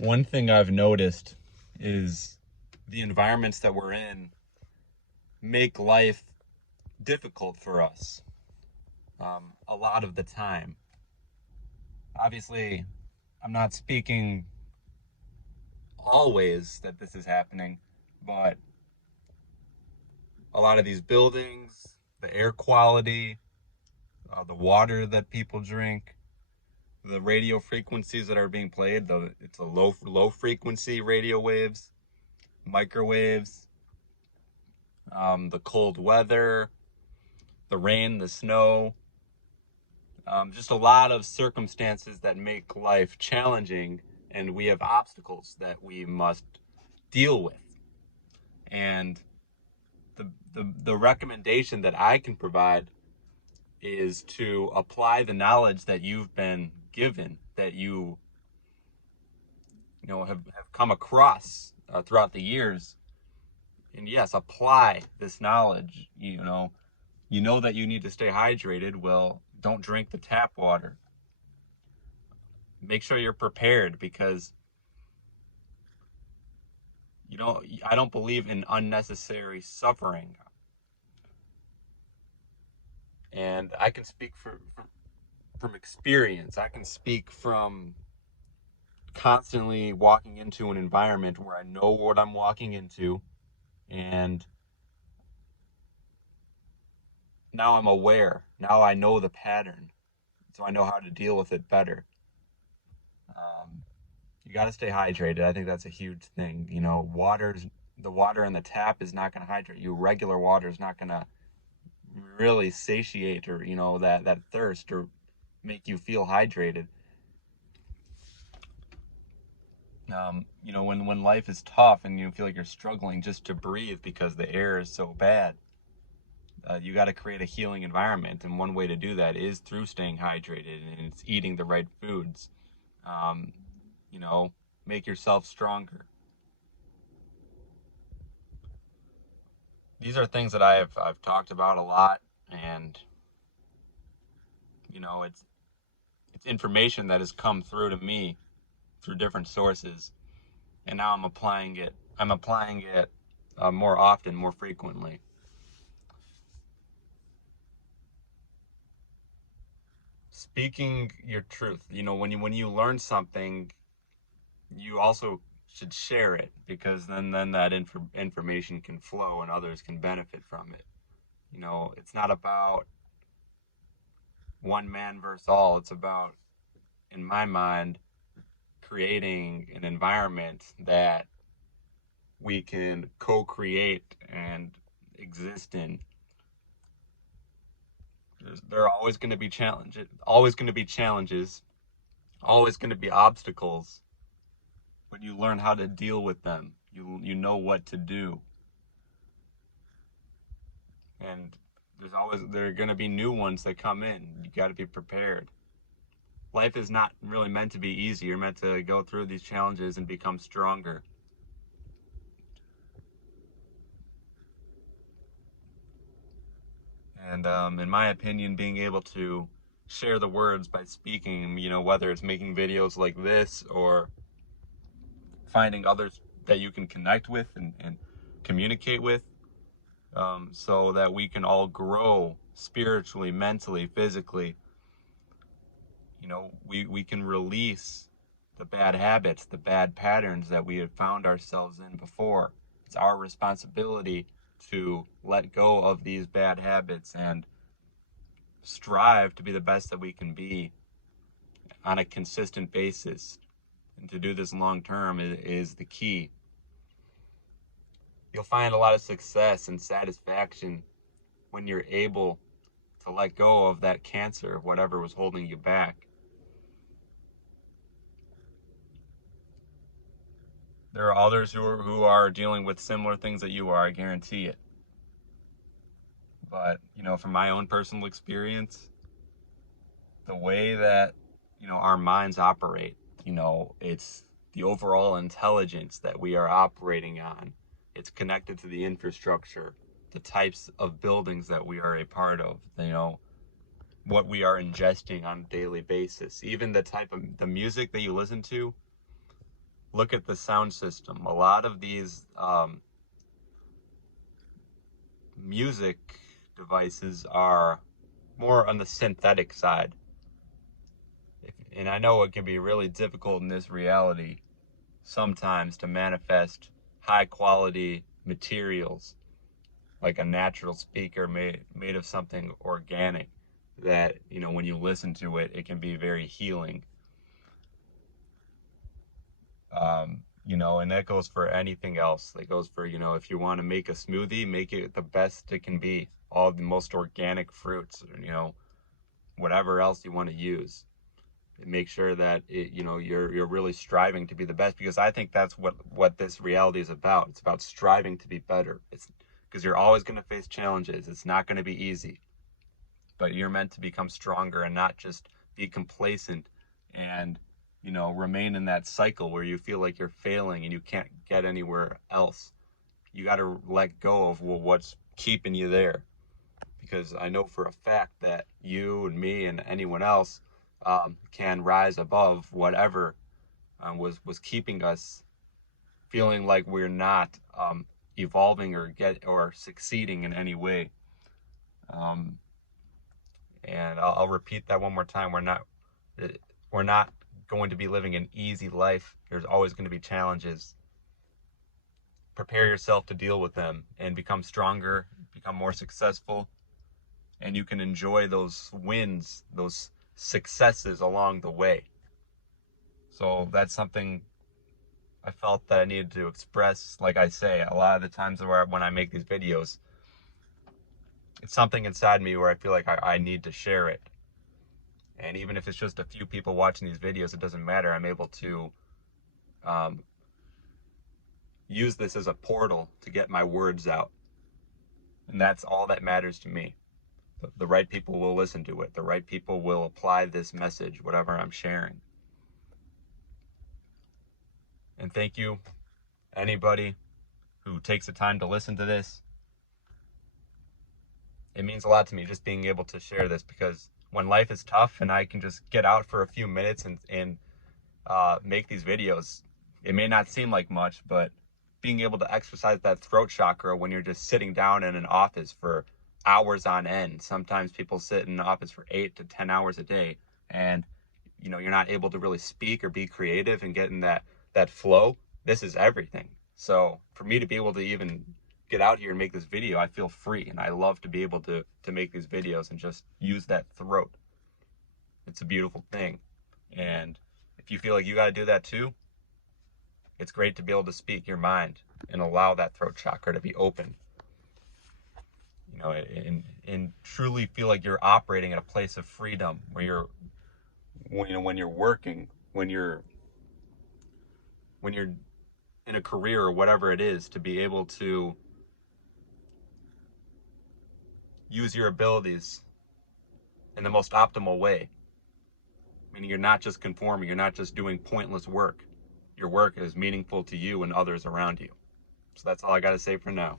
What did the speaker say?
One thing I've noticed is the environments that we're in make life difficult for us a lot of the time. Obviously, I'm not speaking always that this is happening, but a lot of these buildings, the air quality, the water that people drink, the radio frequencies that are being played, it's a low frequency radio waves, microwaves, the cold weather, the rain, the snow, just a lot of circumstances that make life challenging, and we have obstacles that we must deal with. And the recommendation that I can provide is to apply the knowledge that you've been given, that have come across throughout the years. And yes, apply this knowledge. You know that you need to stay hydrated. Well, don't drink the tap water. Make sure you're prepared, because I don't believe in unnecessary suffering. And I can speak from experience. I can speak from constantly walking into an environment where I know what I'm walking into, and now I'm aware. Now I know the pattern, so I know how to deal with it better. Um, you got to stay hydrated. I think that's a huge thing. The water in the tap is not going to hydrate you. Regular water is not going to really satiate, or that thirst, or make you feel hydrated. When life is tough and you feel like you're struggling just to breathe because the air is so bad, you got to create a healing environment, and one way to do that is through staying hydrated, and it's eating the right foods. Um, you know, make yourself stronger. These are things that I've talked about a lot, and it's information that has come through to me through different sources, and now I'm applying it. More often, more frequently. Speaking your truth. When you learn something, you also should share it, because then that information can flow and others can benefit from it. It's not about one man versus all. It's about, in my mind, creating an environment that we can co-create and exist in. There are always going to be challenges, always going to be obstacles, but you learn how to deal with them. You know what to do, and there are going to be new ones that come in. You got to be prepared. Life is not really meant to be easy. You're meant to go through these challenges and become stronger. And in my opinion, being able to share the words by speaking, whether it's making videos like this or finding others that you can connect with and communicate with, so that we can all grow spiritually, mentally, physically. We can release the bad habits, the bad patterns that we have found ourselves in before. It's our responsibility to let go of these bad habits and strive to be the best that we can be on a consistent basis. And to do this long term is the key. You'll find a lot of success and satisfaction when you're able to let go of that cancer, whatever was holding you back. There are others who are dealing with similar things that you are, I guarantee it. But, from my own personal experience, the way that, our minds operate, it's the overall intelligence that we are operating on. It's connected to the infrastructure, the types of buildings that we are a part of, what we are ingesting on a daily basis. Even the type of the music that you listen to look at the sound system. A lot of these music devices are more on the synthetic side. And I know it can be really difficult in this reality sometimes to manifest high quality materials like a natural speaker made of something organic that, you know, when you listen to it, it can be very healing. You know, and that goes for anything else. That goes for, you know, if you want to make a smoothie, make it the best it can be. All the most organic fruits, you know, whatever else you want to use. Make sure that it, you know, you're really striving to be the best, because I think that's what this reality is about. It's about striving to be better. It's because you're always going to face challenges. It's not going to be easy, but you're meant to become stronger and not just be complacent and, you know, remain in that cycle where you feel like you're failing and you can't get anywhere else. You got to let go of what's keeping you there, because I know for a fact that you and me and anyone else can rise above whatever was keeping us feeling like we're not evolving or succeeding in any way. And I'll repeat that one more time. We're not going to be living an easy life. There's always going to be challenges. Prepare yourself to deal with them and become stronger, become more successful, and you can enjoy those wins, those successes along the way. So that's something I felt that I needed to express. Like I say, a lot of the times when I make these videos, it's something inside me where I feel like I need to share it. And even if it's just a few people watching these videos, it doesn't matter. I'm able to use this as a portal to get my words out. And that's all that matters to me. The right people will listen to it. The right people will apply this message, whatever I'm sharing. And thank you, anybody who takes the time to listen to this. It means a lot to me just being able to share this, because when life is tough and I can just get out for a few minutes and make these videos, it may not seem like much, but being able to exercise that throat chakra when you're just sitting down in an office for hours on end. Sometimes people sit in the office for 8 to 10 hours a day, and you know, you're not able to really speak or be creative and get in that flow. This is everything. So for me to be able to even get out here and make this video, I feel free, and I love to be able to make these videos and just use that throat. It's a beautiful thing. And if you feel like you got to do that too, it's great to be able to speak your mind and allow that throat chakra to be open. You know, and truly feel like you're operating at a place of freedom where when you're working, when you're in a career or whatever it is, to be able to use your abilities in the most optimal way. Meaning you're not just conforming, you're not just doing pointless work. Your work is meaningful to you and others around you. So that's all I got to say for now.